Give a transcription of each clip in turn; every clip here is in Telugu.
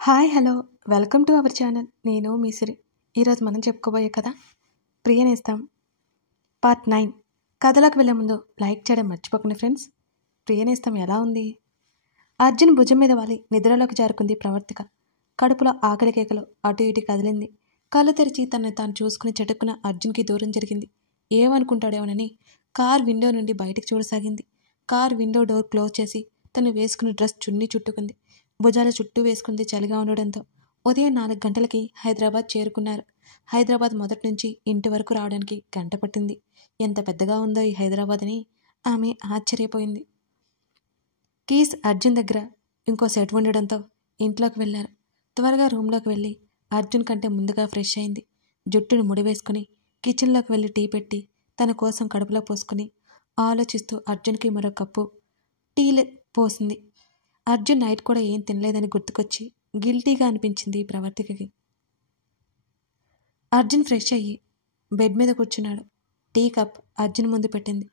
Hi hello welcome to our channel. నేను మీ సిరి. ఈరోజు మనం చెప్పుకోబోయే కథ ప్రియనేస్తం పార్ట్ 9. కథలోకి వెళ్ళే ముందు లైక్ చేయడం మర్చిపోకండి ఫ్రెండ్స్. ప్రియనేస్తం ఎలా ఉంది? అర్జున్ భుజం మీద వాలి నిద్రలోకి జారుకుంది ప్రవర్తిక. కడుపులో ఆకలి కేకలు అటు ఇటు కదిలింది. కళ్ళు తెరిచి తనని తాను చూసుకుని చటుక్కున అర్జున్కి దూరం జరిగింది. ఏమనుకుంటాడేమోనని కార్ విండో నుండి బయటికి చూడసాగింది. కార్ విండో డోర్ క్లోజ్ చేసి తను వేసుకున్న డ్రెస్ చున్నీ చుట్టుకుంది. భుజాల చుట్టూ వేసుకుంది చలిగా ఉండడంతో. ఉదయం 4 గంటలకి హైదరాబాద్ చేరుకున్నారు. హైదరాబాద్ మొదటి నుంచి ఇంటి వరకు రావడానికి గంట పట్టింది. ఎంత పెద్దగా ఉందో ఈ హైదరాబాద్ అని ఆమె ఆశ్చర్యపోయింది. కీస్ అర్జున్ దగ్గర ఇంకో సెట్ ఉండడంతో ఇంట్లోకి వెళ్ళారు. త్వరగా రూమ్లోకి వెళ్ళి అర్జున్ కంటే ముందుగా ఫ్రెష్ అయింది. జుట్టును ముడివేసుకుని కిచెన్లోకి వెళ్ళి టీ పెట్టి తన కోసం కడుపులో పోసుకుని ఆలోచిస్తూ అర్జున్కి మరో కప్పు టీ పోసింది. అర్జున్ నైట్ కూడా ఏం తినలేదని గుర్తుకొచ్చి గిల్టీగా అనిపించింది ప్రవర్తికకి. అర్జున్ ఫ్రెష్ అయ్యి బెడ్ మీద కూర్చున్నాడు. టీ కప్ అర్జున్ ముందు పెట్టింది.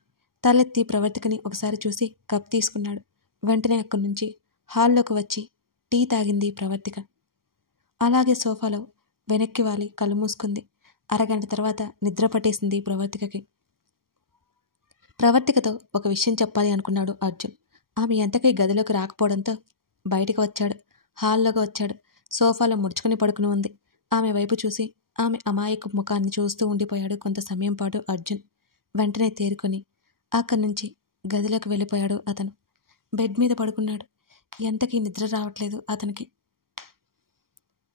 తలెత్తి ప్రవర్తికని ఒకసారి చూసి కప్ తీసుకున్నాడు. వెంటనే అక్కడి నుంచి హాల్లోకి వచ్చి టీ తాగింది ప్రవర్తిక. అలాగే సోఫాలో వెనక్కి వాలి కళ్ళు మూసుకుంది. అరగంట తర్వాత నిద్ర పట్టేసింది ప్రవర్తికకి. ప్రవర్తికతో ఒక విషయం చెప్పాలి అనుకున్నాడు అర్జున్. ఆమె ఎంతకీ గదిలోకి రాకపోవడంతో బయటికి వచ్చాడు. హాల్లోకి వచ్చాడు. సోఫాలో ముడుచుకుని పడుకుని ఉంది. ఆమె వైపు చూసి ఆమె అమాయక ముఖాన్ని చూస్తూ ఉండిపోయాడు కొంత సమయం పాటు అర్జున్. వెంటనే తేరుకొని అక్కడి నుంచి గదిలోకి వెళ్ళిపోయాడు అతను. బెడ్ మీద పడుకున్నాడు. ఎంతకీ నిద్ర రావట్లేదు అతనికి.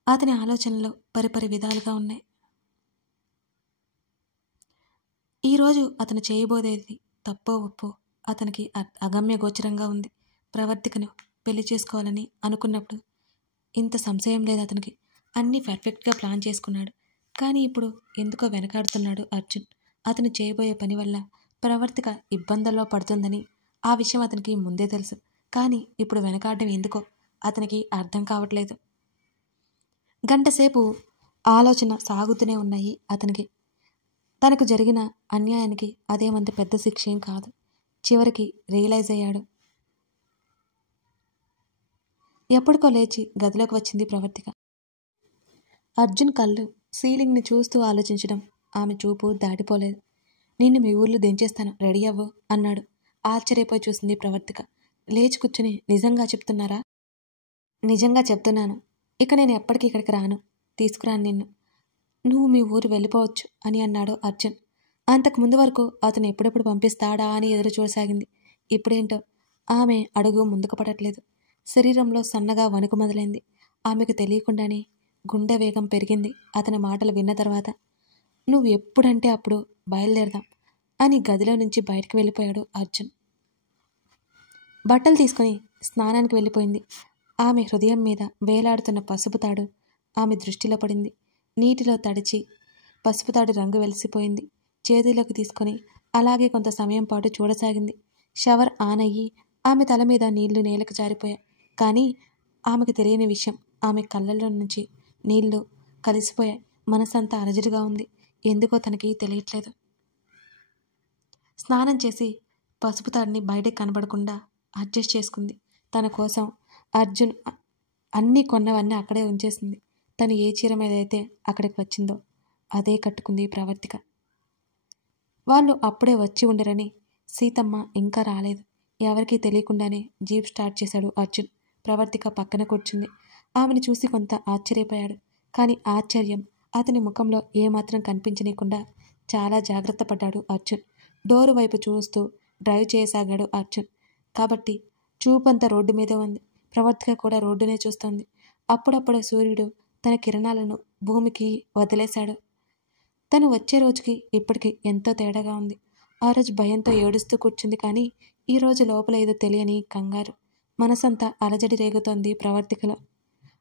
అతని ఆలోచనలు పరిపరి విధాలుగా ఉన్నాయి. ఈరోజు అతను చేయబోదేది తప్పో ఒప్పో అతనికి అగమ్య గోచరంగా ఉంది. ప్రవర్తికను పెళ్లి చేసుకోవాలని అనుకున్నప్పుడు ఇంత సంశయం లేదు అతనికి. అన్నీ పర్ఫెక్ట్గా ప్లాన్ చేసుకున్నాడు. కానీ ఇప్పుడు ఎందుకో వెనకాడుతున్నాడు అర్జున్. అతను చేయబోయే పని వల్ల ప్రవర్తిక ఇబ్బందుల్లో పడుతుందని ఆ విషయం అతనికి ముందే తెలుసు. కానీ ఇప్పుడు వెనకాడడం ఎందుకో అతనికి అర్థం కావట్లేదు. గంటసేపు ఆలోచన సాగుతూనే ఉన్నాయి అతనికి. తనకు జరిగిన అన్యాయానికి అదేమంత పెద్ద శిక్ష ఏం కాదు. చివరికి రియలైజ్ అయ్యాడు. ఎప్పటికో లేచి గదిలోకి వచ్చింది ప్రవర్తిక. అర్జున్ కళ్ళు సీలింగ్ని చూస్తూ ఆలోచించడం ఆమె చూపు దాటిపోలేదు. నిన్ను మీ ఊర్లో దించేస్తాను, రెడీ అవ్వు అన్నాడు. ఆశ్చర్యపోయి చూసింది ప్రవర్తిక. లేచి కూర్చుని నిజంగా చెప్తున్నారా? నిజంగా చెప్తున్నాను. ఇక నేను ఎప్పటికీ ఇక్కడికి రాను, తీసుకురాను నిన్ను. నువ్వు మీ ఊరు వెళ్ళిపోవచ్చు అని అన్నాడు అర్జున్. అంతకుముందు వరకు అతను ఎప్పుడెప్పుడు పంపిస్తాడా అని ఎదురు చూడసాగింది. ఇప్పుడేంటో ఆమె అడుగు ముందుకు పడట్లేదు. శరీరంలో సన్నగా వణుకు మొదలైంది. ఆమెకు తెలియకుండానే గుండె వేగం పెరిగింది అతని మాటలు విన్న తర్వాత. నువ్వు ఎప్పుడంటే అప్పుడు బయలుదేరదాం అని గదిలో నుంచి బయటకు వెళ్ళిపోయాడు అర్జున్. బట్టలు తీసుకుని స్నానానికి వెళ్ళిపోయింది. ఆమె హృదయం మీద వేలాడుతున్న పసుపు తాడు ఆమె దృష్టిలో పడింది. నీటిలో తడిచి పసుపు తాడు రంగు వెలిసిపోయింది. చేతిలోకి తీసుకొని అలాగే కొంత సమయం పాటు చూడసాగింది. షవర్ ఆన్ అయ్యి ఆమె తల మీద నీళ్లు నేలకు జారిపోయాయి. కానీ ఆమెకు తెలియని విషయం, ఆమె కళ్ళల్లో నుంచి నీళ్లు కలిసిపోయాయి. మనసంతా అలజడిగా ఉంది. ఎందుకో తనకి తెలియట్లేదు. స్నానం చేసి పసుపు తాడిని బయటకు కనబడకుండా అడ్జస్ట్ చేసుకుంది. తన కోసం అర్జున్ అన్నీ కొన్నవన్నీ అక్కడే ఉంచేసింది. తను ఏ చీర మీద అయితే అక్కడికి వచ్చిందో అదే కట్టుకుంది ప్రవర్తిక. వాళ్ళు అప్పుడే వచ్చి ఉండరని సీతమ్మ ఇంకా రాలేదు. ఎవరికీ తెలియకుండానే జీప్ స్టార్ట్ చేశాడు అర్జున్. ప్రవర్తిక పక్కన కూర్చుంది. ఆమెను చూసి కొంత ఆశ్చర్యపోయాడు. కానీ ఆశ్చర్యం అతని ముఖంలో ఏమాత్రం కనిపించనీయకుండా చాలా జాగ్రత్త పడ్డాడు అర్జున్. డోరు వైపు చూస్తూ డ్రైవ్ చేయసాగాడు అర్జున్. కాబట్టి చూపంతా రోడ్డు మీదే ఉంది. ప్రవర్తిక కూడా రోడ్డునే చూస్తోంది. అప్పుడప్పుడే సూర్యుడు తన కిరణాలను భూమికి వదిలేశాడు. తను వచ్చే రోజుకి ఇప్పటికి ఎంతో తేడాగా ఉంది. ఆ రోజు భయంతో ఏడుస్తూ కూర్చుంది. కానీ ఈరోజు లోపల ఏదో తెలియని కంగారు, మనసంతా అలజడి రేగుతోంది ప్రవర్తికలో.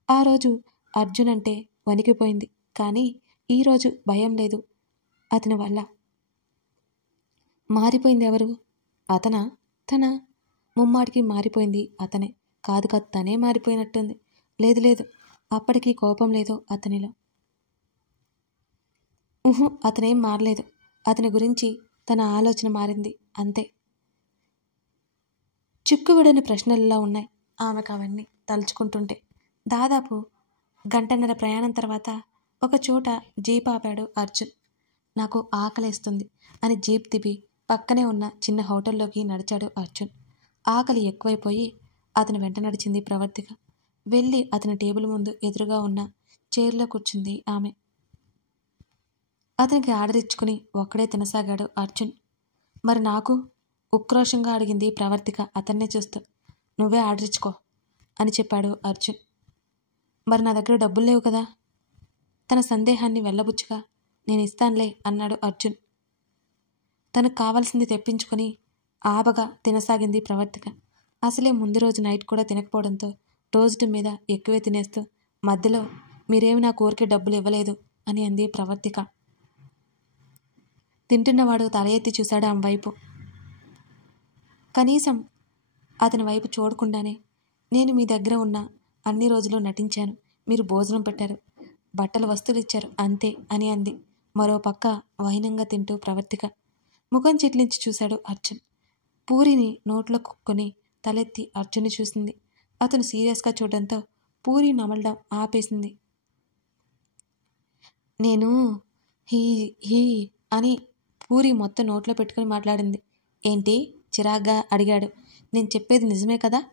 ఆ రోజు అర్జున్ అంటే వణికిపోయింది. కానీ ఈరోజు భయం లేదు. అతని వల్ల మారిపోయింది ఎవరు? అతనా? తన ముమ్మాటికి మారిపోయింది అతనే. కాదు కాదు, తనే మారిపోయినట్టుంది. లేదు లేదు, అప్పటికీ కోపం లేదు అతనిలో. అతనేం మారలేదు. అతని గురించి తన ఆలోచన మారింది అంతే. చిక్కువిడని ప్రశ్నల్లా ఉన్నాయి ఆమెకు అవన్నీ తలుచుకుంటుంటే. దాదాపు గంటన్నర ప్రయాణం తర్వాత ఒక చోట జీప్ ఆపాడు అర్జున్. నాకు ఆకలేస్తుంది అని జీప్ దిగి పక్కనే ఉన్న చిన్న హోటల్లోకి నడిచాడు అర్జున్. ఆకలి ఎక్కువైపోయి అతని వెంట నడిచింది ప్రవర్తిక. వెళ్ళి అతని టేబుల్ ముందు ఎదురుగా ఉన్న చైర్లో కూర్చుంది ఆమె. అతనికి ఆర్డర్ ఇచ్చుకుని ఒక్కడే తినసాగాడు అర్జున్. మరి నాకు? ఉక్రోషంగా అడిగింది ప్రవర్తిక అతన్నే చూస్తూ. నువ్వే ఆర్డర్ ఇచ్చుకో అని చెప్పాడు అర్జున్. మరి నా దగ్గర డబ్బులు లేవు కదా? తన సందేహాన్ని వెళ్ళబుచ్చుగా నేను ఇస్తానులే అన్నాడు అర్జున్. తనకు కావాల్సింది తెప్పించుకొని ఆబగా తినసాగింది ప్రవర్తిక. అసలే ముందు రోజు నైట్ కూడా తినకపోవడంతో రోజు మీద ఎక్కువే తినేస్తూ మధ్యలో మీరేమి నా ఊరికే డబ్బులు ఇవ్వలేదు అని అంది ప్రవర్తిక. తింటున్నవాడు తల ఎత్తి చూశాడు ఆమె వైపు. కనీసం అతని వైపు చూడకుండానే నేను మీ దగ్గర ఉన్న అన్ని రోజులు నటించాను, మీరు భోజనం పెట్టారు, బట్టల వస్తువులు ఇచ్చారు అంతే అని అంది మరో పక్క వైనంగా తింటూ ప్రవర్తిక. ముఖం చిట్లించి చూశాడు అర్జున్. పూరిని నోట్లో కుక్కొని తలెత్తి అర్జున్ని చూసింది. అతను సీరియస్గా చూడడంతో పూరి నమలడం ఆపేసింది. నేను హీ హీ అని పూరి మొత్తం నోట్లో పెట్టుకుని మాట్లాడింది. ఏంటి చిరాగ్గా అడిగాడు. నేను చెప్పేది నిజమే కదా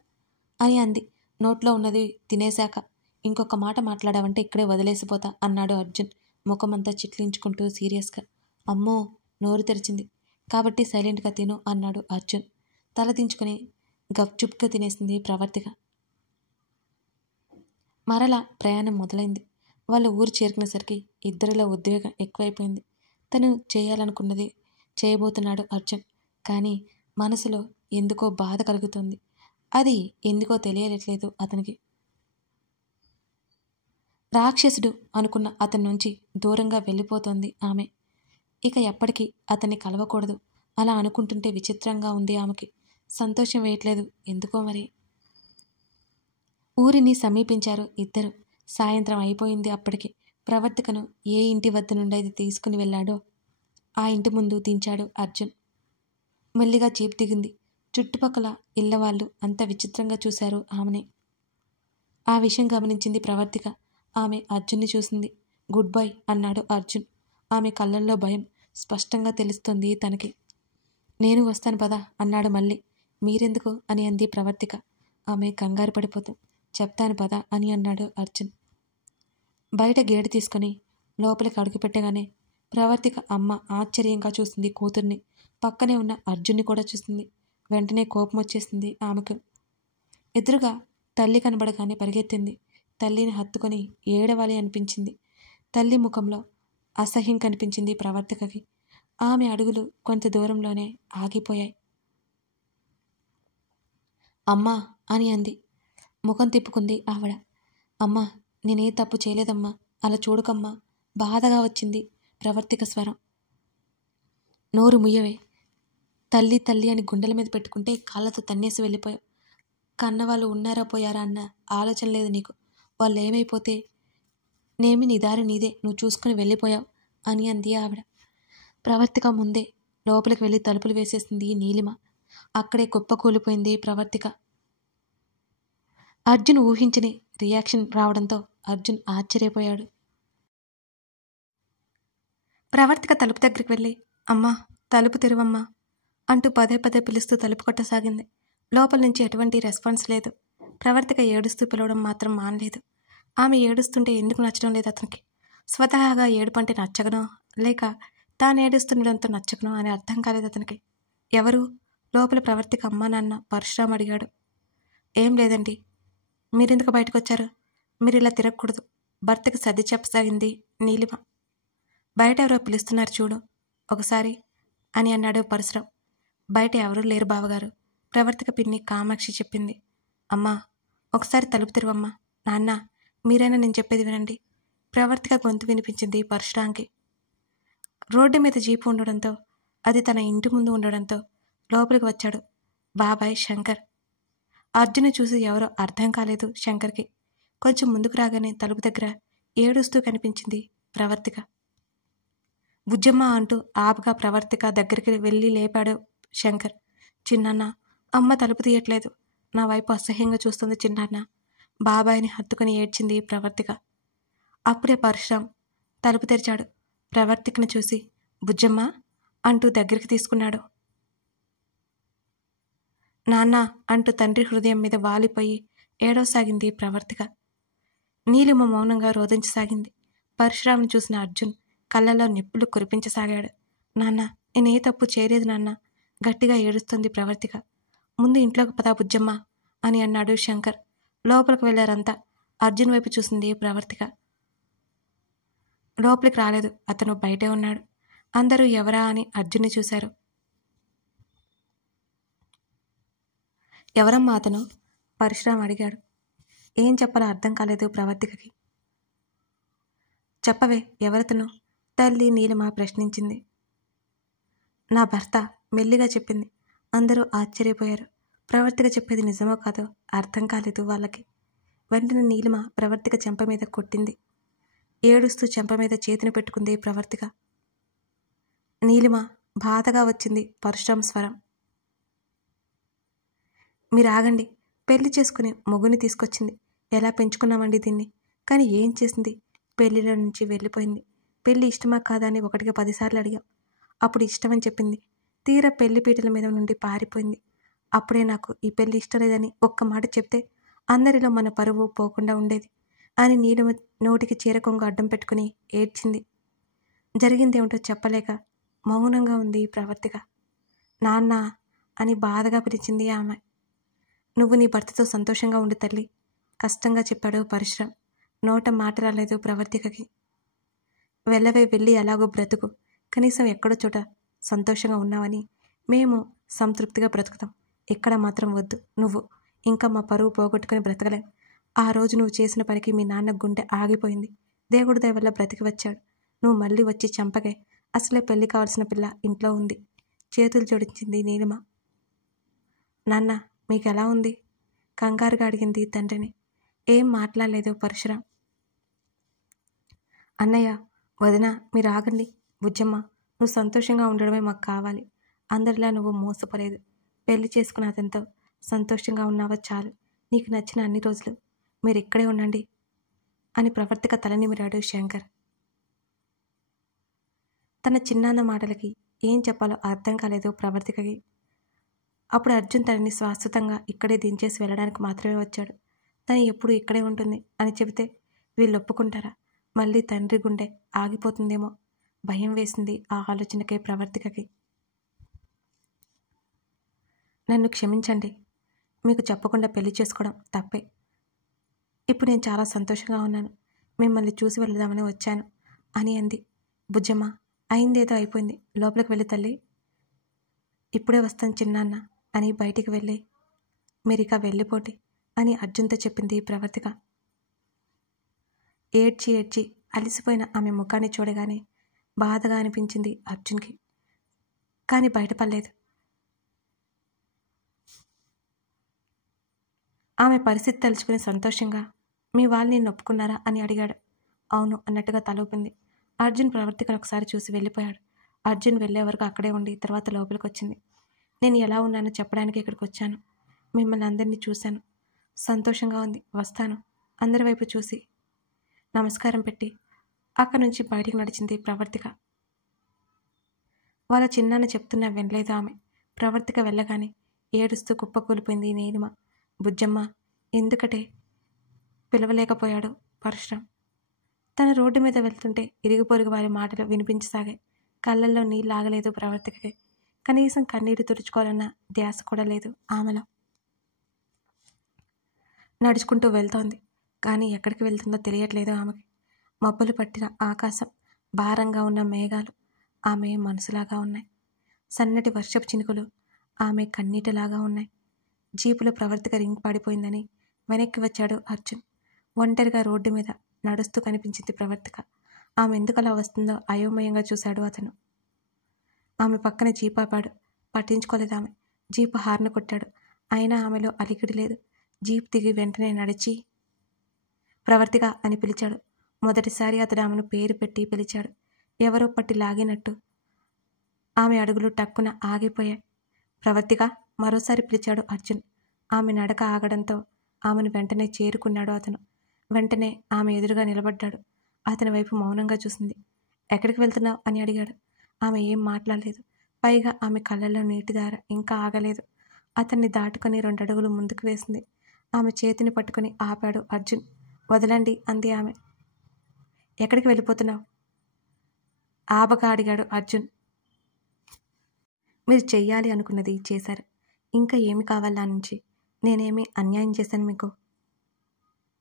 అని అంది. నోట్లో ఉన్నది తినేశాక ఇంకొక మాట మాట్లాడావంటే ఇక్కడే వదిలేసిపోతా అన్నాడు అర్జున్ ముఖమంతా చిట్లించుకుంటూ సీరియస్గా. అమ్మో నోరు తెరిచింది కాబట్టి సైలెంట్గా తిను అన్నాడు అర్జున్. తల దించుకుని గప్చుప్గా తినేసింది ప్రవర్తిక. మరలా ప్రయాణం మొదలైంది. వాళ్ళ ఊరు చేరుకునేసరికి ఇద్దరిలో ఉద్వేగం ఎక్కువైపోయింది. తను చేయాలనుకున్నది చేయబోతున్నాడు అర్జున్. కానీ మనసులో ఎందుకో బాధ కలుగుతుంది. అది ఎందుకో తెలియట్లేదు అతనికి. రాక్షసుడు అనుకున్న అతని నుంచి దూరంగా వెళ్ళిపోతోంది ఆమె. ఇక ఎప్పటికీ అతన్ని కలవకూడదు అలా అనుకుంటుంటే విచిత్రంగా ఉంది ఆమెకి. సంతోషం వేయట్లేదు ఎందుకో మరి. ఊరిని సమీపించారు ఇద్దరు. సాయంత్రం అయిపోయింది అప్పటికి. ప్రవర్తికను ఏ ఇంటి వద్ద నుండి అది తీసుకుని వెళ్ళాడో ఆ ఇంటి ముందు దించాడు అర్జున్. మెల్లిగా జీప్ దిగింది. చుట్టుపక్కల ఇళ్లవాళ్ళు అంత విచిత్రంగా చూశారు ఆమెని. ఆ విషయం గమనించింది ప్రవర్తిక. ఆమె అర్జున్ని చూసింది. గుడ్ బై అన్నాడు అర్జున్. ఆమె కళ్ళల్లో భయం స్పష్టంగా తెలుస్తోంది తనకి. నేను వస్తాను పదా అన్నాడు మళ్ళీ. మీరెందుకు అని అంది ప్రవర్తిక. ఆమె కంగారు పడిపోతూ చెప్తాను పదా అని అన్నాడు అర్జున్. బయట గేటు తీసుకుని లోపలికి అడుగుపెట్టగానే ప్రవర్తిక అమ్మ ఆశ్చర్యంగా చూసింది కూతుర్ని. పక్కనే ఉన్న అర్జున్ని కూడా చూసింది. వెంటనే కోపం వచ్చేసింది ఆమెకు. ఎదురుగా తల్లి కనబడగానే పరిగెత్తింది. తల్లిని హత్తుకొని ఏడవాలి అనిపించింది. తల్లి ముఖంలో అసహ్యం కనిపించింది ప్రవర్తికకి. ఆమె అడుగులు కొంత దూరంలోనే ఆగిపోయాయి. అమ్మా అని అంది. ముఖం తిప్పుకుంది ఆవిడ. అమ్మా నేనే తప్పు చేయలేదమ్మా, అలా చూడకమ్మా, బాధగా వచ్చింది ప్రవర్తిక స్వరం. నోరు ముయ్యవే. తల్లి తల్లి అని గుండెల మీద పెట్టుకుంటే కాళ్ళతో తన్నేసి వెళ్ళిపోయావు. కన్నవాళ్ళు ఉన్నారా పోయారా అన్న ఆలోచన లేదు నీకు. వాళ్ళు ఏమైపోతే నేమి నీ దారి నీదే, నువ్వు చూసుకుని వెళ్ళిపోయావు అని అంది ఆవిడ. ప్రవర్తిక ముందే లోపలికి వెళ్ళి తలుపులు వేసేసింది నీలిమ. అక్కడే కుప్పకూలిపోయింది ప్రవర్తిక. అర్జున్ ఊహించని రియాక్షన్ రావడంతో అర్జున్ ఆశ్చర్యపోయాడు. ప్రవర్తిక తలుపు దగ్గరికి వెళ్ళి అమ్మా తలుపు తెరువమ్మా అంటూ పదే పదే పిలుస్తూ తలుపు కొట్టసాగింది. లోపల నుంచి ఎటువంటి రెస్పాన్స్ లేదు. ప్రవర్తిక ఏడుస్తూ పిలవడం మాత్రం మానలేదు. ఆమె ఏడుస్తుంటే ఎందుకు నచ్చడం లేదు అతనికి. స్వతహాగా ఏడుపంటే నచ్చగనో లేక తాను ఏడుస్తుండడంతో నచ్చగనో అని అర్థం కాలేదు అతనికి. ఎవరు? లోపల ప్రవర్తిక అమ్మా నాన్న పరశురామ్ అడిగాడు. ఏం లేదండి. మీరెందుకు బయటకు వచ్చారు? మీరు ఇలా తిరగకూడదు భర్తకి సర్ది చెప్పసాగింది నీలిమ. బయట ఎవరో పిలుస్తున్నారు చూడు ఒకసారి అని అన్నాడు పరశురామ్. బయట ఎవరూ లేరు బావగారు, ప్రవర్తిక పిన్ని కామాక్షి చెప్పింది. అమ్మా ఒకసారి తలుపు తెరువమ్మా. నాన్న మీరైనా నేను చెప్పేది వినండి. ప్రవర్తిక గొంతు వినిపించింది పరశురాంకి. రోడ్డు మీద జీపు ఉండడంతో అది తన ఇంటి ముందు ఉండడంతో లోపలికి వచ్చాడు బాబాయ్ శంకర్. అర్జున్ని చూసి ఎవరో అర్థం కాలేదు శంకర్కి. కొంచెం ముందుకు రాగానే తలుపు దగ్గర ఏడుస్తూ కనిపించింది ప్రవర్తిక. బుజ్జమ్మ అంటూ ఆపుగా ప్రవర్తిక దగ్గరికి వెళ్ళి లేపాడు శంకర్. చిన్నాన్న అమ్మ తలుపు తీయట్లేదు, నా వైపు అసహ్యంగా చూస్తుంది చిన్నాన్న. బాబాయిని హత్తుకుని ఏడ్చింది ప్రవర్తిక. అప్పుడే పరశురాం తలుపు తెరిచాడు. ప్రవర్తికను చూసి బుజ్జమ్మ అంటూ దగ్గరికి తీసుకున్నాడు. నాన్న అంటూ తండ్రి హృదయం మీద వాలిపోయి ఏడవసాగింది ప్రవర్తిక. నీలిమ మౌనంగా రోదించసాగింది. పరశురాముని చూసిన అర్జున్ కళ్ళల్లో నిప్పులు కురిపించసాగాడు. నాన్న, నేనే తప్పు చేయలేదు నాన్న, గట్టిగా ఏడుస్తుంది ప్రవర్తిక. ముందు ఇంట్లోకి పదా బుజ్జమ్మ అని అన్నాడు శంకర్. లోపలికి వెళ్లారంతా. అర్జున్ వైపు చూసింది ప్రవర్తిక. లోపలికి రాలేదు, అతను బయటే ఉన్నాడు. అందరూ ఎవరా అని అర్జున్ని చూశారు. ఎవరమ్మా అతను? పరశురాం అడిగాడు. ఏం చెప్పాలో అర్థం కాలేదు ప్రవర్తికకి. చెప్పవే, ఎవరతను? తల్లి నీలిమ ప్రశ్నించింది. నా భర్త, మెల్లిగా చెప్పింది. అందరూ ఆశ్చర్యపోయారు. ప్రవర్తిక చెప్పేది నిజమో కాదో అర్థం కాలేదు వాళ్ళకి. వెంటనే నీలిమ ప్రవర్తిక చెంప మీద కొట్టింది. ఏడుస్తూ చెంప మీద చేతిని పెట్టుకుంది ప్రవర్తిక. నీలిమ, బాధగా వచ్చింది పరశురాం స్వరం. మీరు ఆగండి, పెళ్లి చేసుకుని మొగుని తీసుకొచ్చింది. ఎలా పెంచుకున్నామండి దీన్ని? కానీ ఏం చేసింది? పెళ్లిలో నుంచి వెళ్ళిపోయింది. పెళ్లి ఇష్టమా కాదా అని 1కి 10 సార్లు అడిగాం. అప్పుడు ఇష్టమని చెప్పింది. తీరా పెళ్లి పీటల మీద నుండి పారిపోయింది. అప్పుడే నాకు ఈ పెళ్లి ఇష్టం లేదని ఒక్క మాట చెప్తే అందరిలో మన పరువు పోకుండా ఉండేది అని నీలిమ నోటికి చీరకొంగు అడ్డం పెట్టుకుని ఏడ్చింది. జరిగిందేమిటో చెప్పలేక మౌనంగా ఉంది ప్రవర్తిక. నాన్న అని బాధగా పిలిచింది ఆమె. నువ్వు నీ భర్తతో సంతోషంగా ఉండు తల్లి, కష్టంగా చెప్పాడు పరశురాం. నోట మాట రాలేదు ప్రవర్తికకి. వెళ్ళవే, వెళ్ళి ఎలాగో బ్రతుకు. కనీసం ఎక్కడో చోట సంతోషంగా ఉన్నావని మేము సంతృప్తిగా బ్రతుకుతాం. ఇక్కడ మాత్రం వద్దు. నువ్వు ఇంకా మా పరువు పోగొట్టుకుని బ్రతకలేం. ఆ రోజు నువ్వు చేసిన పనికి మీ నాన్న గుండె ఆగిపోయింది. దేవుడి దయ వల్ల బ్రతికి వచ్చాడు. నువ్వు మళ్ళీ వచ్చి చంపకే. అసలే పెళ్లి కావాల్సిన పిల్ల ఇంట్లో ఉంది. చేతులు జోడించింది నీలిమ. నాన్న, మీకెలా ఉంది? కంగారుగా అడిగింది తండ్రిని. ఏం మాట్లాడలేదు పరశురాం. అన్నయ్య, వదిన, మీరు ఆగండి. బుజ్జమ్మ, నువ్వు సంతోషంగా ఉండడమే మాకు కావాలి. అందరిలా నువ్వు మోసపోలేదు. పెళ్లి చేసుకున్న అతనితో సంతోషంగా ఉన్నావా చాలు. నీకు నచ్చిన అన్ని రోజులు మీరు ఇక్కడే ఉండండి అని ప్రవర్తిక తలనిమిరాడు శంకర్. తన చిన్నాన్న మాటలకి ఏం చెప్పాలో అర్థం కాలేదు ప్రవర్తికకి. అప్పుడు అర్జున్ తనని శాశ్వతంగా ఇక్కడే దించేసి వెళ్ళడానికి మాత్రమే వచ్చాడు. తను ఎప్పుడు ఇక్కడే ఉంటుంది అని చెబితే వీళ్ళు ఒప్పుకుంటారా? మళ్ళీ తండ్రి గుండె ఆగిపోతుందేమో భయం వేసింది ఆ ఆలోచనకే ప్రవర్తికకి. నన్ను క్షమించండి, మీకు చెప్పకుండా పెళ్లి చేసుకోవడం తప్పే. ఇప్పుడు నేను చాలా సంతోషంగా ఉన్నాను. మిమ్మల్ని చూసి వెళదామని వచ్చాను అని అంది. బుజ్జమ్మ, అయిందేదో అయిపోయింది, లోపలికి వెళ్ళి తల్లి. ఇప్పుడే వస్తాను చిన్నాన్న అని బయటికి వెళ్ళి మీరిక వెళ్ళిపోండి అని అర్జున్తో చెప్పింది ప్రవర్తిక. ఏడ్చి ఏడ్చి అలిసిపోయిన ఆమె ముఖాన్ని చూడగానే బాధగా అనిపించింది అర్జున్కి. కానీ బయటపడలేదు. ఆమె పరిస్థితి తలుచుకుని సంతోషంగా, మీ వాళ్ళు నిన్ను ఒప్పుకున్నారా అని అడిగాడు. అవును అన్నట్టుగా తల ఊపింది. అర్జున్ ప్రవర్తికను ఒకసారి చూసి వెళ్ళిపోయాడు. అర్జున్ వెళ్ళే వరకు అక్కడే ఉండి తర్వాత లోపలికి వచ్చింది. నేను ఎలా ఉన్నానో చెప్పడానికి ఇక్కడికి వచ్చాను. మిమ్మల్ని అందరినీ చూశాను. సంతోషంగా ఉంది, వస్తాను. అందరి వైపు చూసి నమస్కారం పెట్టి అక్కడి నుంచి బయటికి నడిచింది ప్రవర్తిక. వాళ్ళ చిన్నాన్న చెప్తున్నా వినలేదు ఆమె. ప్రవర్తిక వెళ్ళగానే ఏడుస్తూ కుప్పకూలిపోయింది నీలిమ. బుజ్జమ్మ, ఎందుకటే పిలవలేకపోయాడు పరశురాం. తన రోడ్డు మీద వెళ్తుంటే ఇరుగు పొరుగు వారి మాటలు వినిపించసాగాయి. కళ్ళల్లో నీళ్ళు ఆగలేదు ప్రవర్తికకి. కనీసం కన్నీరు తుడుచుకోవాలన్న ధ్యాస కూడా లేదు ఆమెలో. నడుచుకుంటూ వెళ్తోంది, కానీ ఎక్కడికి వెళ్తుందో తెలియట్లేదు ఆమెకి. మబ్బులు పట్టిన ఆకాశం, భారంగా ఉన్న మేఘాలు ఆమె మనసులాగా ఉన్నాయి. సన్నటి వర్షపు చినుకులు ఆమె కన్నీటిలాగా ఉన్నాయి. జీపులో ప్రవర్తిక రింగ్ పడిపోయిందని వెనక్కి వచ్చాడు అర్జున్. ఒంటరిగా రోడ్డు మీద నడుస్తూ కనిపించింది ప్రవర్తిక. ఆమె ఎందుకలా వస్తుందో అయోమయంగా చూశాడు అతను. ఆమె పక్కన జీప్ ఆపాడు. పట్టించుకోలేదు ఆమె. జీపు హార్న్ కొట్టాడు. అయినా ఆమెలో అలికిడి లేదు. జీప్ దిగి వెంటనే నడిచి ప్రవర్తిక అని పిలిచాడు. మొదటిసారి అతడు ఆమెను పేరు పెట్టి పిలిచాడు. ఎవరో పట్టి లాగినట్టు ఆమె అడుగులు టక్కున ఆగిపోయాయి. ప్రవర్తిక మరోసారి పిలిచాడు అర్జున్. ఆమె నడక ఆగడంతో ఆమెను వెంటనే చేరుకున్నాడు అతను. వెంటనే ఆమె ఎదురుగా నిలబడ్డాడు. అతని వైపు మౌనంగా చూసింది. ఎక్కడికి వెళ్తున్నావు అని అడిగాడు. ఆమె ఏం మాట్లాడలేదు. పైగా ఆమె కళ్ళల్లో నీటిధార ఇంకా ఆగలేదు. అతన్ని దాటుకొని 2 అడుగులు ముందుకు వేసింది. ఆమె చేతిని పట్టుకుని ఆపాడు అర్జున్. వదలండి అంది ఆమె. ఎక్కడికి వెళ్ళిపోతున్నావు? ఆబగా అడిగాడు అర్జున్. మీరు చెయ్యాలి అనుకున్నది చేశారు. ఇంకా ఏమి కావాలి నా నుంచి? నేనేమి అన్యాయం చేశాను మీకు?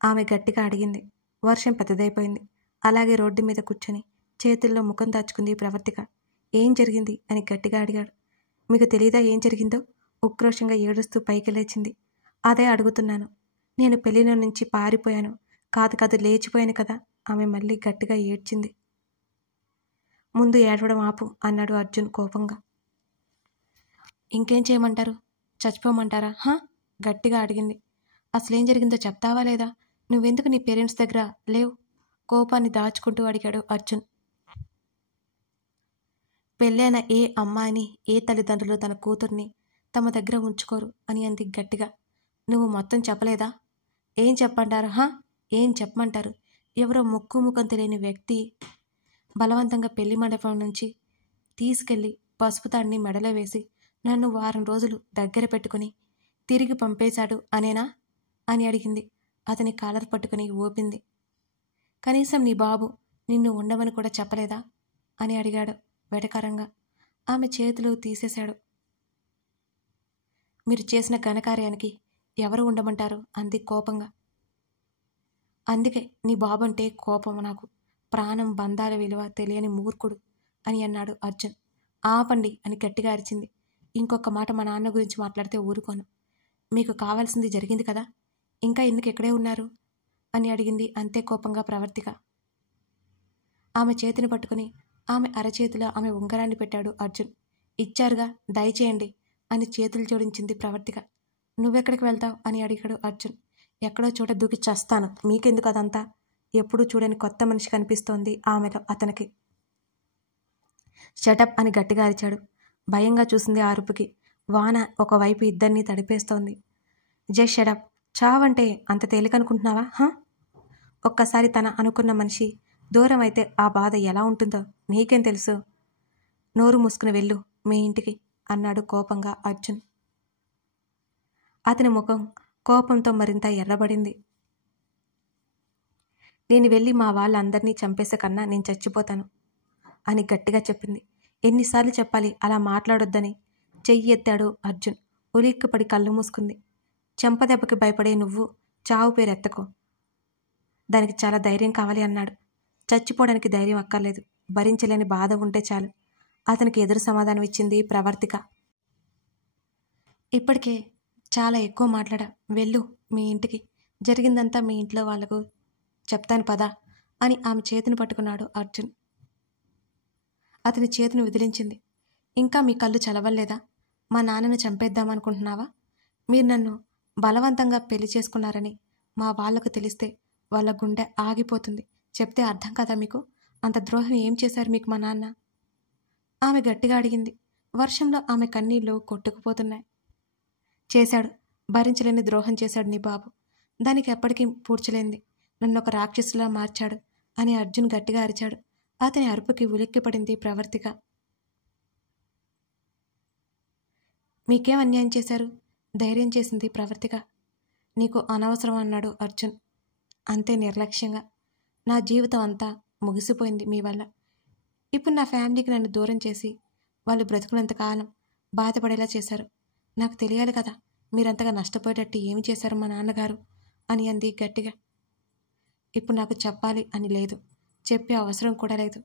ఆమె గట్టిగా అడిగింది. వర్షం పెద్దదైపోయింది. అలాగే రోడ్డు మీద కూర్చొని చేతుల్లో ముఖం దాచుకుంది ప్రవర్తిక. ఏం జరిగింది అని గట్టిగా అడిగాడు. మీకు తెలీదా ఏం జరిగిందో? ఉక్రోషంగా ఏడుస్తూ పైకి లేచింది. అదే అడుగుతున్నాను. నేను పెళ్లిలో నుంచి పారిపోయాను. కాదు లేచిపోయాను కదా. ఆమె మళ్ళీ గట్టిగా ఏడ్చింది. ముందు ఏడవడం ఆపు అన్నాడు అర్జున్ కోపంగా. ఇంకేం చేయమంటారు? చచ్చిపోమంటారా? గట్టిగా అడిగింది. అసలేం జరిగిందో చెప్తావా లేదా? నువ్వెందుకు నీ పేరెంట్స్ దగ్గర లేవు? కోపాన్ని దాచుకుంటూ అడిగాడు అర్జున్. పెళ్ళైన ఏ అమ్మాయిని, ఏ తల్లిదండ్రులు తన కూతుర్ని తమ దగ్గర ఉంచుకోరు అని అంది గట్టిగా. నువ్వు మొత్తం చెప్పలేదా? ఏం చెప్పమంటారు? ఏం చెప్పమంటారు? ఎవరో ముక్కు ముఖం తెలియని వ్యక్తి బలవంతంగా పెళ్లి మండపం నుంచి తీసుకెళ్లి పసుపు తాడిని మెడలో వేసి నన్ను వారం రోజులు దగ్గర పెట్టుకుని తిరిగి పంపేశాడు అనేనా అని అడిగింది. అతని కాలర్ పట్టుకుని ఊపింది. కనీసం నీ బాబు నిన్ను ఉండమని కూడా చెప్పలేదా అని అడిగాడు వెటకారంగా. ఆమె చేతులు తీసేశాడు. మీరు చేసిన ఘనకార్యానికి ఎవరు ఉండమంటారు అంది కోపంగా. అందుకే నీ బాబంటే కోపం నాకు. ప్రాణం బంధాల విలువ తెలియని మూర్ఖుడు అని అన్నాడు అర్జున్. ఆపండి అని గట్టిగా అరిచింది. ఇంకొక మాట మా నాన్న గురించి మాట్లాడితే ఊరుకోను. మీకు కావాల్సింది జరిగింది కదా, ఇంకా ఎందుకు ఇక్కడే ఉన్నారు అని అడిగింది అంతే కోపంగా ప్రవర్తిక. ఆమె చేతిని పట్టుకుని ఆమె అరచేతిలో ఆమె ఉంగరాన్ని పెట్టాడు అర్జున్. ఇచ్చారుగా, దయచేయండి అని చేతులు జోడించింది ప్రవర్తిక. నువ్వెక్కడికి వెళ్తావు అని అడిగాడు అర్జున్. ఎక్కడో చోట దూకి చస్తాను. మీకెందుకు అదంతా? ఎప్పుడూ చూడని కొత్త మనిషి కనిపిస్తోంది ఆమెలో అతనికి. షటప్ అని గట్టిగా అరిచాడు. భయంగా చూసింది ఆ అరుపుకి. వాన ఒకవైపు ఇద్దరినీ తడిపేస్తోంది. జై షటప్. చావంటే అంత తేలికనుకుంటున్నావా? ఒక్కసారి తన అనుకున్న మనిషి దూరం అయితే ఆ బాధ ఎలా ఉంటుందో నీకేం తెలుసు? నోరు మూసుకుని వెళ్ళు మీ ఇంటికి అన్నాడు కోపంగా అర్జున్. అతని ముఖం కోపంతో మరింత ఎర్రబడింది. నేను వెళ్ళి మా వాళ్ళందరినీ చంపేసే కన్నా నేను చచ్చిపోతాను అని గట్టిగా చెప్పింది. ఎన్నిసార్లు చెప్పాలి అలా మాట్లాడొద్దని? చెయ్యి ఎత్తాడు అర్జున్. ఉలిక్కిపడి కళ్ళు మూసుకుంది. చెంపదెబ్బకి భయపడే నువ్వు చావు పేరు ఎత్తకో. దానికి చాలా ధైర్యం కావాలి అన్నాడు. చచ్చిపోవడానికి ధైర్యం అక్కర్లేదు. భరించలేని బాధ ఉంటే చాలు. అతనికి ఎదురు సమాధానం ఇచ్చింది ప్రవర్తిక. ఇప్పటికే చాలా ఎక్కువ మాట్లాడా. వెళ్ళు మీ ఇంటికి. జరిగిందంతా మీ ఇంట్లో వాళ్లకు చెప్తాను పదా అని ఆమె చేతిని పట్టుకున్నాడు అర్జున్. అతని చేతిని విదిలించింది. ఇంకా మీ కళ్ళు చలవలేదా? మా నాన్నను చంపేద్దామనుకుంటున్నావా? మీరు నన్ను బలవంతంగా పెళ్లి చేసుకున్నారని మా వాళ్లకు తెలిస్తే వాళ్ళ గుండె ఆగిపోతుంది. చెప్తే అర్థం కదా మీకు? అంత ద్రోహం ఏం చేశారు మీకు మా నాన్న? ఆమె గట్టిగా అడిగింది. వర్షంలో ఆమె కన్నీళ్లు కొట్టుకుపోతున్నాయి. చేశాడు. భరించలేని ద్రోహం చేశాడు నీ బాబు. దానికి ఎప్పటికీ పూడ్చలేంది. నన్ను ఒక రాక్షసులా మార్చాడు అని అర్జున్ గట్టిగా అరిచాడు. అతని అరుపుకి ఉలిక్కిపడింది ప్రవర్తిక. మీకేం అన్యాయం చేశారు? ధైర్యం చేసింది ప్రవర్తిక. నీకు అనవసరం అన్నాడు అర్జున్ అంతే నిర్లక్ష్యంగా. నా జీవితం అంతా ముగిసిపోయింది మీ వల్ల. ఇప్పుడు నా ఫ్యామిలీకి నన్ను దూరం చేసి వాళ్ళు బ్రతుకున్నంతకాలం బాధపడేలా చేశారు. నాకు తెలియాలి కదా మీరంతగా నష్టపోయేటట్టు ఏమి చేశారు మా నాన్నగారు అని అంది గట్టిగా. ఇప్పుడు నాకు చెప్పాలి అని లేదు. చెప్పే అవసరం కూడా లేదు.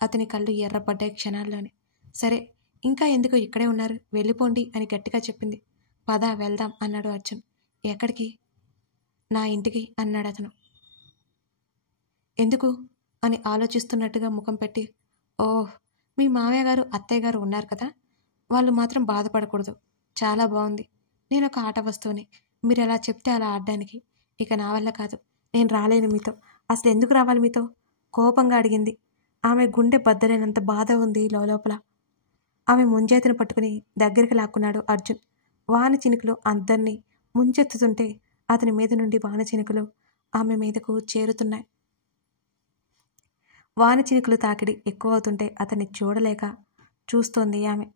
అతని కళ్ళు ఎర్రపడ్డాయి క్షణాల్లోనే. సరే, ఇంకా ఎందుకు ఇక్కడే ఉన్నారు? వెళ్ళిపోండి అని గట్టిగా చెప్పింది. పద వెళ్దాం అన్నాడు అర్జున్. ఎక్కడికి? నా ఇంటికి అన్నాడు అతను. ఎందుకు అని ఆలోచిస్తున్నట్టుగా ముఖం పెట్టి, ఓహ్, మీ మామయ్య గారు అత్తయ్య గారు ఉన్నారు కదా, వాళ్ళు మాత్రం బాధపడకూడదు. చాలా బాగుంది. నేను ఒక ఆట వస్తువుని. మీరు ఎలా చెప్తే అలా ఆడడానికి. ఇక నా వల్ల కాదు. నేను రాలేను మీతో. అసలు ఎందుకు రావాలి మీతో? కోపంగా అడిగింది. ఆమె గుండె బద్దలైనంత బాధ ఉంది లోపల. ఆమె ముంజేతిని పట్టుకుని దగ్గరికి లాక్కున్నాడు అర్జున్. వాన చినుకులు అందరినీ ముంచెత్తుతుంటే అతని మీద నుండి వాన చినుకులు ఆమె మీదకు చేరుతున్నాయి. వాన చినుకులు తాకిడి ఎక్కువవుతుంటే అతన్ని చూడలేక చూస్తోంది ఆమె.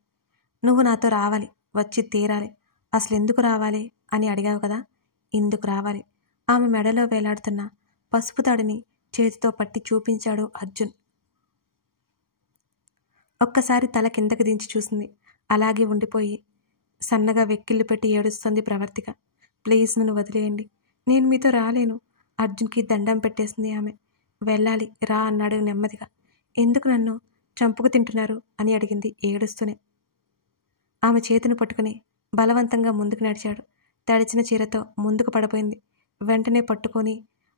నువ్వు నాతో రావాలి, వచ్చి తీరాలి. అసలెందుకు రావాలి అని అడిగావు కదా, ఇందుకు రావాలి. ఆమె మెడలో వేలాడుతున్న పసుపు తాడిని చేతితో పట్టి చూపించాడు అర్జున్. ఒక్కసారి తల కిందకి దించి చూసింది. అలాగే ఉండిపోయి సన్నగా వెక్కిళ్ళు పెట్టి ఏడుస్తుంది ప్రవర్తిక. ప్లీజ్ నన్ను వదిలేయండి, నేను మీతో రాలేను. అర్జున్కి దండం పెట్టేసింది ఆమె. వెళ్ళాలి రా అన్నాడు నెమ్మదిగా. ఎందుకు నన్ను చంపుకు తింటున్నారు అని అడిగింది ఏడుస్తూనే. ఆమె చేతిని పట్టుకుని బలవంతంగా ముందుకు నడిచాడు. తడిచిన చీరతో ముందుకు పడబోయింది. వెంటనే పట్టుకొని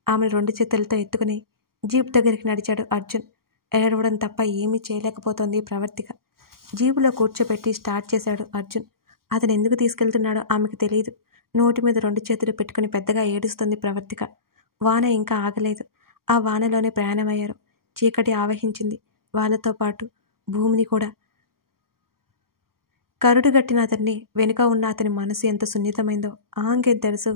ఆమెను 2 చేతులతో ఎత్తుకుని జీప్ దగ్గరికి నడిచాడు అర్జున్. ఏడవడం తప్ప ఏమీ చేయలేకపోతోంది ప్రవర్తిక. జీపులో కూర్చోబెట్టి స్టార్ట్ చేశాడు అర్జున్. అతను ఎందుకు తీసుకెళ్తున్నాడో ఆమెకు తెలియదు. నోటి మీద 2 చేతులు పెట్టుకుని పెద్దగా ఏడుస్తుంది ప్రవర్తిక. వాన ఇంకా ఆగలేదు. ఆ వానలోనే ప్రయాణమయ్యారు. చీకటి ఆవహించింది వాళ్ళతో పాటు భూమిని కూడా. కరుడుగట్టిన అతన్ని వెనుక ఉన్న అతని మనసు ఎంత సున్నితమైందో ఆంకేం తెలుసు.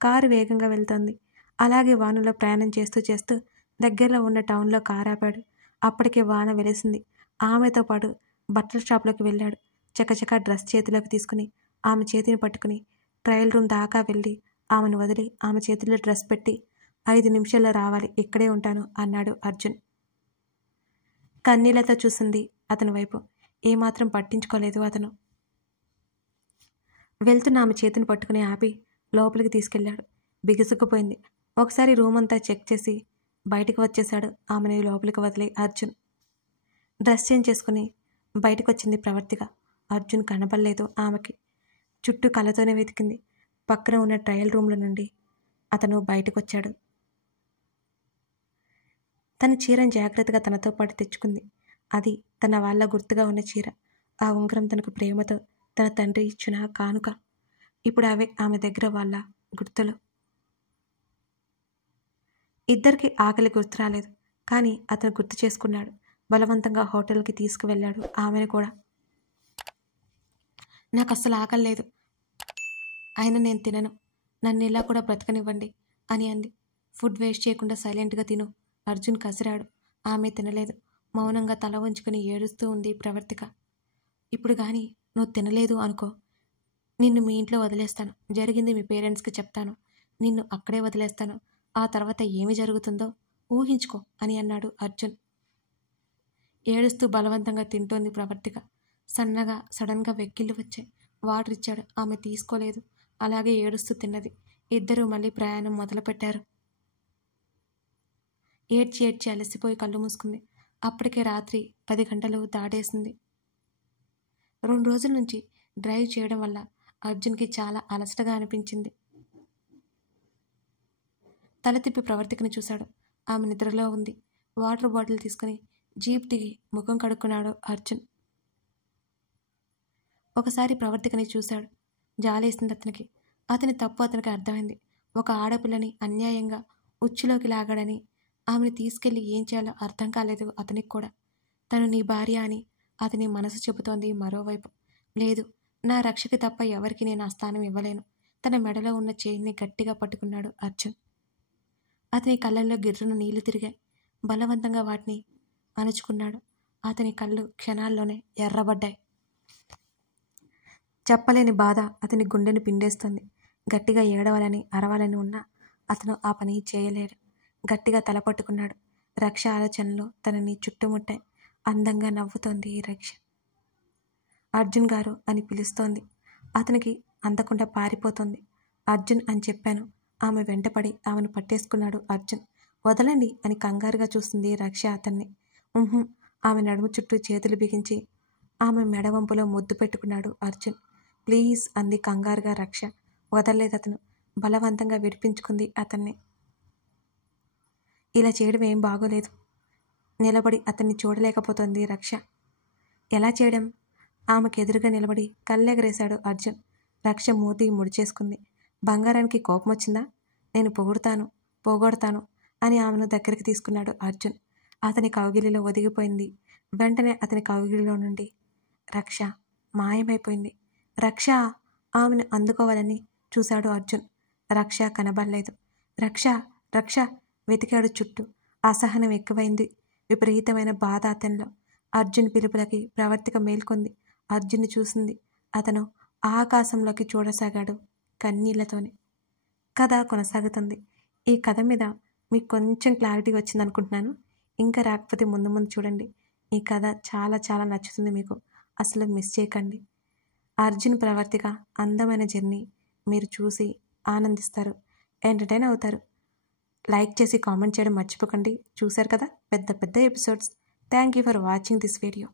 కారు వేగంగా వెళ్తోంది. అలాగే వానలో ప్రయాణం చేస్తూ చేస్తూ దగ్గరలో ఉన్న టౌన్లో కారు ఆపాడు. అప్పటికే వాన వెలిసింది. ఆమెతో పాటు బట్టల షాప్లోకి వెళ్ళాడు. చకచకా డ్రెస్ చేతిలోకి తీసుకుని ఆమె చేతిని పట్టుకుని ట్రయల్ రూమ్ దాకా వెళ్ళి ఆమెను వదిలి ఆమె చేతిలో డ్రెస్ పెట్టి 5 నిమిషాల్లో రావాలి, ఇక్కడే ఉంటాను అన్నాడు అర్జున్. కన్నీళ్లతో చూసింది అతని వైపు. ఏమాత్రం పట్టించుకోలేదు అతను. వెళ్తున్న ఆమె చేతిని పట్టుకుని ఆపి లోపలికి తీసుకెళ్లాడు. బిగుసుకుపోయింది. ఒకసారి రూమ్ అంతా చెక్ చేసి బయటకు వచ్చేశాడు ఆమెను లోపలికి వదిలి అర్జున్. డ్రెస్ చేంజ్ చేసుకుని బయటకు వచ్చింది ప్రవర్తిక. అర్జున్ కనపడలేదు ఆమెకి. చుట్టూ కళ్ళతోనే వెతికింది. పక్కన ఉన్న ట్రయల్ రూమ్ల నుండి అతను బయటకు వచ్చాడు. తన చీరను జాగ్రత్తగా తనతో పాటు తెచ్చుకుంది. అది తన వాళ్ళ గుర్తుగా ఉన్న చీర. ఆ ఉంగరం తనకు ప్రేమతో తన తండ్రి ఇచ్చిన కానుక. ఇప్పుడు అవే ఆమె దగ్గర వాళ్ళ గుర్తులు. ఇద్దరికి ఆకలి గుర్తు రాలేదు. కానీ అతను గుర్తు చేసుకున్నాడు. బలవంతంగా హోటల్కి తీసుకువెళ్ళాడు ఆమెను కూడా. నాకు అస్సలు ఆకలి లేదు, అయినా నేను తినను, నన్ను ఇలా కూడా బ్రతకనివ్వండి అని అంది. ఫుడ్ వేస్ట్ చేయకుండా సైలెంట్గా తిను, అర్జున్ కసిరాడు. ఆమె తినలేదు. మౌనంగా తల వంచుకుని ఏడుస్తూ ఉంది ప్రవర్తిక. ఇప్పుడు కానీ నువ్వు తినలేదు అనుకో, నిన్ను మీ ఇంట్లో వదిలేస్తాను. జరిగింది మీ పేరెంట్స్కి చెప్తాను. నిన్ను అక్కడే వదిలేస్తాను. ఆ తర్వాత ఏమి జరుగుతుందో ఊహించుకో అని అన్నాడు అర్జున్. ఏడుస్తూ బలవంతంగా తింటోంది ప్రవర్తిక. సన్నగా సడన్గా వెక్కిళ్ళు వచ్చాయి. వాటర్ ఇచ్చాడు. ఆమె తీసుకోలేదు. అలాగే ఏడుస్తూ తిన్నది. ఇద్దరూ మళ్ళీ ప్రయాణం మొదలుపెట్టారు. ఏడ్చి ఏడ్చి అలసిపోయి కళ్ళు మూసుకుంది. అప్పటికే రాత్రి 10 గంటలు దాటేసింది. 2 రోజుల నుంచి డ్రైవ్ చేయడం వల్ల అర్జున్కి చాలా అలసటగా అనిపించింది. తల తిప్పి ప్రవర్తికని చూశాడు. ఆమె నిద్రలో ఉంది. వాటర్ బాటిల్ తీసుకుని జీప్ దిగి ముఖం కడుక్కున్నాడు అర్జున్. ఒకసారి ప్రవర్తికని చూశాడు. జాలేసింది అతనికి. అతని తప్పు అతనికి అర్థమైంది. ఒక ఆడపిల్లని అన్యాయంగా ఉచ్చులోకి లాగాడని, ఆమెను తీసుకెళ్లి ఏం చేయాలో అర్థం కాలేదు అతనికి కూడా. తను నీ భార్య అని అతని మనసు చెబుతోంది మరోవైపు. లేదు, నా రక్షకి తప్ప ఎవరికి నేను ఆ స్థానం ఇవ్వలేను. తన మెడలో ఉన్న చైన్ని గట్టిగా పట్టుకున్నాడు అర్జున్. అతని కళ్ళల్లో గిర్రున నీళ్లు తిరిగాయి. బలవంతంగా వాటిని అణుచుకున్నాడు. అతని కళ్ళు క్షణాల్లోనే ఎర్రబడ్డాయి. చెప్పలేని బాధ అతని గుండెను పిండేస్తుంది. గట్టిగా ఏడవాలని అరవాలని ఉన్నా అతను ఆ పని చేయలేడు. గట్టిగా తల పట్టుకున్నాడు. రక్ష ఆలోచనలు తనని చుట్టుముట్టాయి. అందంగా నవ్వుతోంది రక్ష. అర్జున్ గారు అని పిలుస్తోంది. అతనికి అందకుండా పారిపోతోంది. అర్జున్ అని చెప్పాను. ఆమె వెంటపడి ఆమెను పట్టేసుకున్నాడు అర్జున్. వదలండి అని కంగారుగా చూస్తుంది రక్ష అతన్ని. ఆమె నడుము చుట్టూ చేతులు బిగించి ఆమె మెడవంపులో ముద్దు పెట్టుకున్నాడు అర్జున్. ప్లీజ్ అంది కంగారుగా రక్ష. వదలలేదు అతను. బలవంతంగా విడిపించుకుంది అతన్ని. ఇలా చేయడం ఏం బాగోలేదు. నిలబడి అతన్ని చూడలేకపోతుంది రక్ష. ఎలా చేయడం? ఆమెకు ఎదురుగా నిలబడి కళ్ళెగరేశాడు అర్జున్. రక్ష మూతి ముడిచేసుకుంది. బంగారానికి కోపం వచ్చిందా? నేను పొగుడుతాను, పోగొడతాను అని ఆమెను దగ్గరికి తీసుకున్నాడు అర్జున్. అతని కౌగిలిలో ఒదిగిపోయింది. వెంటనే అతని కౌగిలిలో నుండి రక్ష మాయమైపోయింది. రక్ష! ఆమెను అందుకోవాలని చూశాడు అర్జున్. రక్ష కనబడలేదు. రక్ష రక్ష వెతికాడు చుట్టూ. అసహనం ఎక్కువైంది విపరీతమైన బాధ అతనిలో. అర్జున్ పిలుపులకి ప్రవర్తిక మేల్కొంది. అర్జున్ని చూసింది. అతను ఆకాశంలోకి చూడసాగాడు కన్నీళ్లతోనే. కథ కొనసాగుతుంది. ఈ కథ మీద మీకు కొంచెం క్లారిటీ వచ్చిందనుకుంటున్నాను. ఇంకా రాకపోతే ముందు ముందు చూడండి. ఈ కథ చాలా చాలా నచ్చుతుంది మీకు. అసలు మిస్ చేయకండి. అర్జున్ ప్రవర్తిక అందమైన జర్నీ మీరు చూసి ఆనందిస్తారు, ఎంటర్టైన్ అవుతారు. లైక్ చేసి కామెంట్ చేయడం మర్చిపోకండి. చూశారు కదా పెద్ద పెద్ద episodes. Thank you for watching this video.